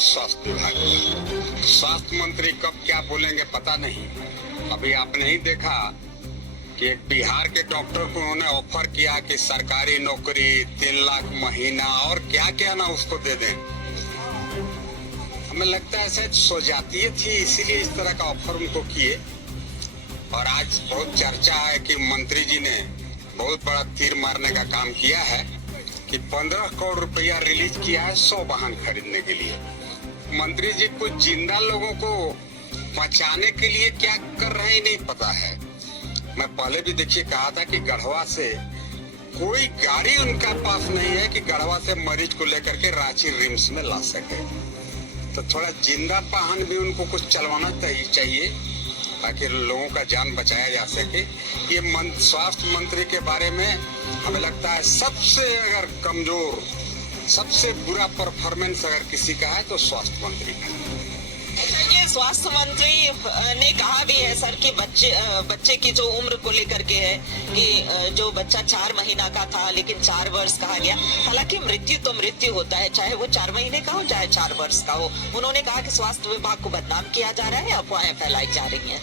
तो स्वास्थ्य विभाग। स्वास्थ्य मंत्री कब क्या बोलेंगे पता नहीं। अभी आपने ही देखा कि एक बिहार के डॉक्टर को उन्होंने ऑफर किया कि सरकारी नौकरी 3 लाख महीना और क्या क्या ना उसको दे दें। हमें लगता है शायद स्वजातीय थी, इसीलिए इस तरह का ऑफर उनको किए। और आज बहुत चर्चा है कि मंत्री जी ने बहुत बड़ा तीर मारने का काम किया है कि 15 करोड़ रुपया रिलीज किया है 100 वाहन खरीदने के लिए। मंत्री जी कुछ जिंदा लोगों को बचाने के लिए क्या कर रहे हैं नहीं पता है। मैं पहले भी देखिए कहा था कि गढ़वा से कोई गाड़ी उनका पास नहीं है कि गढ़वा से मरीज को लेकर के रांची रिम्स में ला सके। तो थोड़ा जिंदा वाहन भी उनको कुछ चलवाना चाहिए ताकि लोगों का जान बचाया जा सके। ये स्वास्थ्य मंत्री के बारे में हमें लगता है सबसे अगर कमजोर, सबसे बुरा परफॉर्मेंस अगर किसी का है तो स्वास्थ्य मंत्री का। ये स्वास्थ्य मंत्री ने कहा भी है सर कि बच्चे की जो उम्र को लेकर के है कि जो बच्चा 4 महीना का था लेकिन 4 वर्ष कहा गया। हालांकि मृत्यु तो मृत्यु होता है, चाहे वो 4 महीने का हो चाहे 4 वर्ष का हो। उन्होंने कहा कि स्वास्थ्य विभाग को बदनाम किया जा रहा है, अफवाहें फैलाई जा रही है।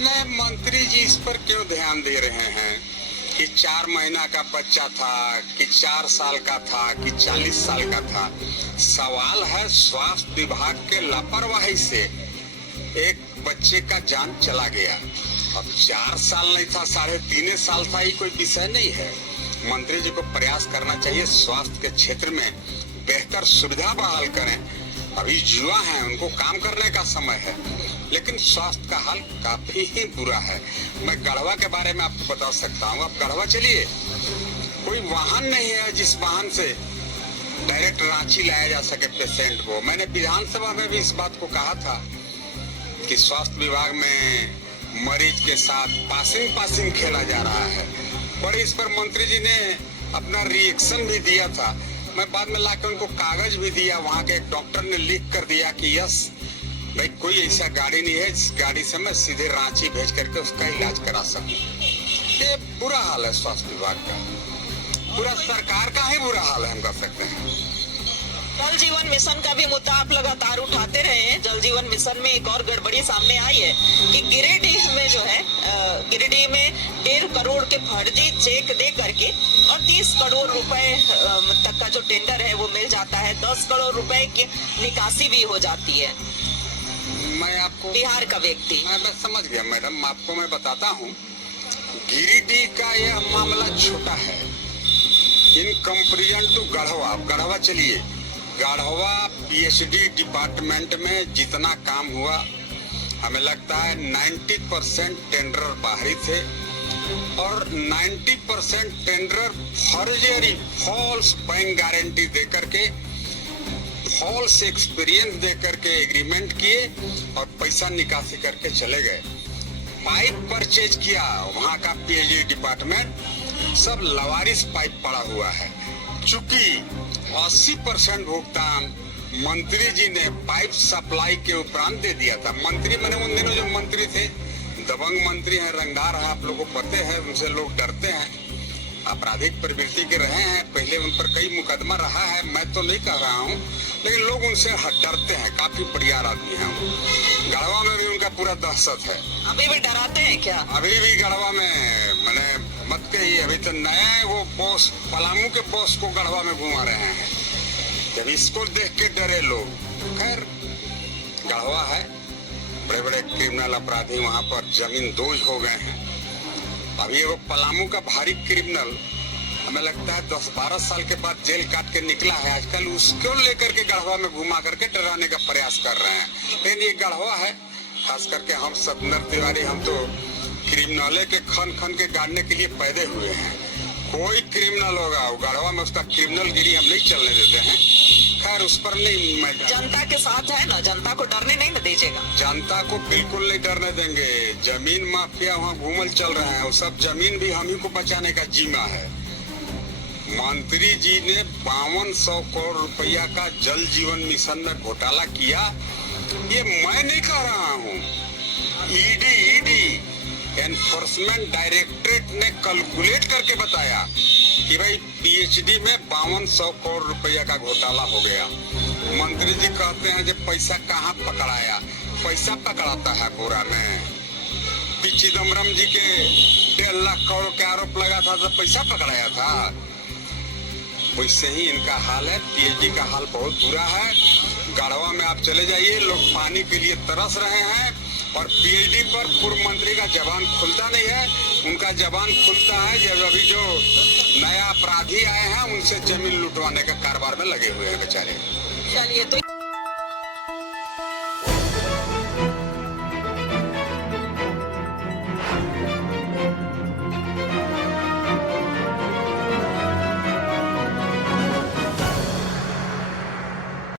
नहीं, मंत्री जी इस पर क्यों ध्यान दे रहे हैं कि 4 महीना का बच्चा था कि 4 साल का था कि 40 साल का था। सवाल है स्वास्थ्य विभाग के लापरवाही से एक बच्चे का जान चला गया। अब 4 साल नहीं था, 3.5 साल था, ये कोई विषय नहीं है। मंत्री जी को प्रयास करना चाहिए स्वास्थ्य के क्षेत्र में बेहतर सुविधा बहाल करें। अभी युवा हैं, उनको काम करने का समय है, लेकिन स्वास्थ्य का हाल काफी ही बुरा है। मैं गढ़वा के बारे में आपको बता सकता हूँ। आप गढ़वा चलिए, कोई वाहन नहीं है जिस वाहन से डायरेक्ट रांची लाया जा सके पेशेंट को। मैंने विधानसभा में भी इस बात को कहा था कि स्वास्थ्य विभाग में मरीज के साथ पासिंग खेला जा रहा है। और इस पर मंत्री जी ने अपना रिएक्शन भी दिया था। मैं बाद में लाकर उनको कागज भी दिया, वहाँ के एक डॉक्टर ने लिख कर दिया कि यस भाई कोई ऐसा गाड़ी नहीं है जिस गाड़ी से मैं सीधे रांची भेज करके उसका इलाज करा सकूं। ये बुरा हाल है स्वास्थ्य विभाग का, पूरा सरकार का ही बुरा हाल है, हम कर सकते हैं। जल जीवन मिशन का भी मुद्दा आप लगातार उठाते रहे हैं। जल जीवन मिशन में एक और गड़बड़ी सामने आई है कि गिरिडीह में जो है गिरिडीह में 1.5 करोड़ के फर्जी चेक दे करके और 30 करोड़ रुपए तक का जो टेंडर है वो मिल जाता है। 10 करोड़ रुपए की निकासी भी हो जाती है। मैं आपको बिहार का व्यक्ति मैं समझ गया मैडम, आपको मैं बताता हूँ। गिरिडीह का यह मामला छोटा है in comparison to Garhwa. Garhwa चलिए, गढ़वा पीएचडी डिपार्टमेंट में जितना काम हुआ हमें लगता है 90% टेंडर बाहरी थे और 90% tender forgery, false bank guarantee देकर के, फॉल्स एक्सपीरियंस देकर के एग्रीमेंट किए और पैसा निकासी करके चले गए। पाइप परचेज किया वहाँ का पीएचडी डिपार्टमेंट, सब लवारिस पाइप पड़ा हुआ है। चूंकि 80% भुगतान मंत्री जी ने पाइप सप्लाई के उपरांत दे दिया था। मंत्री मैंने उन दिनों जो मंत्री थे, दबंग मंत्री हैं, रंगदार हैं, आप लोगों को पता है, उनसे लोग डरते हैं, आपराधिक प्रवृत्ति के रहे हैं। पहले उन पर कई मुकदमा रहा है, मैं तो नहीं कह रहा हूँ, लेकिन लोग उनसे डरते हैं। काफी बढ़िया आदमी है। गढ़वा में भी उनका पूरा दहशत है। अभी भी डराते हैं क्या? अभी भी गढ़वा में मैंने मत कही, अभी तो नया वो बॉस, पलामू के बॉस को गढ़वा में घुमा रहे हैं। जब इसको देख के डरे लोग। खैर गढ़वा है, बड़े बड़े क्रिमिनल अपराधी वहाँ पर जमीन दोज हो गए हैं। अभी वो पलामू का भारी क्रिमिनल हमें लगता है 10-12 साल के बाद जेल काट के निकला है। आजकल उसको लेकर के गढ़वा में घुमा करके डराने का प्रयास कर रहे हैं। लेकिन ये गढ़वा है, खास करके हम सतनर तिवारी, हम तो क्रिमिनल के खन के गाड़ने के लिए पैदे हुए हैं। कोई क्रिमिनल होगा गढ़वा में, उसका क्रिमिनल गिरी हम नहीं चलने देते हैं। खैर उस पर नहीं, मैं जनता के साथ है ना, जनता को डरने नहीं न दीजिएगा। जनता को बिल्कुल नहीं डरने देंगे। जमीन माफिया वहाँ घूमल चल रहे हैं, वो सब जमीन भी हम ही को बचाने का जिम्मा है। मंत्री जी ने 5200 करोड़ रुपया का जल जीवन मिशन में घोटाला किया, ये मैं नहीं कह रहा हूँ। ईडी एनफोर्समेंट डायरेक्टरेट ने कैलकुलेट करके बताया कि भाई पीएचडी में 5200 करोड़ रुपया का घोटाला हो गया। मंत्री जी कहते हैं जब पैसा कहाँ पकड़ाया, पैसा पकड़ाता है पूरा में। पी चिदम्बरम जी के 1.5 लाख करोड़ के आरोप लगा था तो पैसा पकड़ाया था। वैसे ही इनका हाल है। पीएचडी का हाल बहुत बुरा है। गढ़वा में आप चले जाइए, लोग पानी के लिए तरस रहे हैं और पीएचडी पर पूर्व मंत्री का जबान खुलता नहीं है। उनका जबान खुलता है जब अभी जो नया अपराधी आए हैं उनसे जमीन लुटवाने के कारोबार में लगे हुए हैं बेचारे। चलिए तो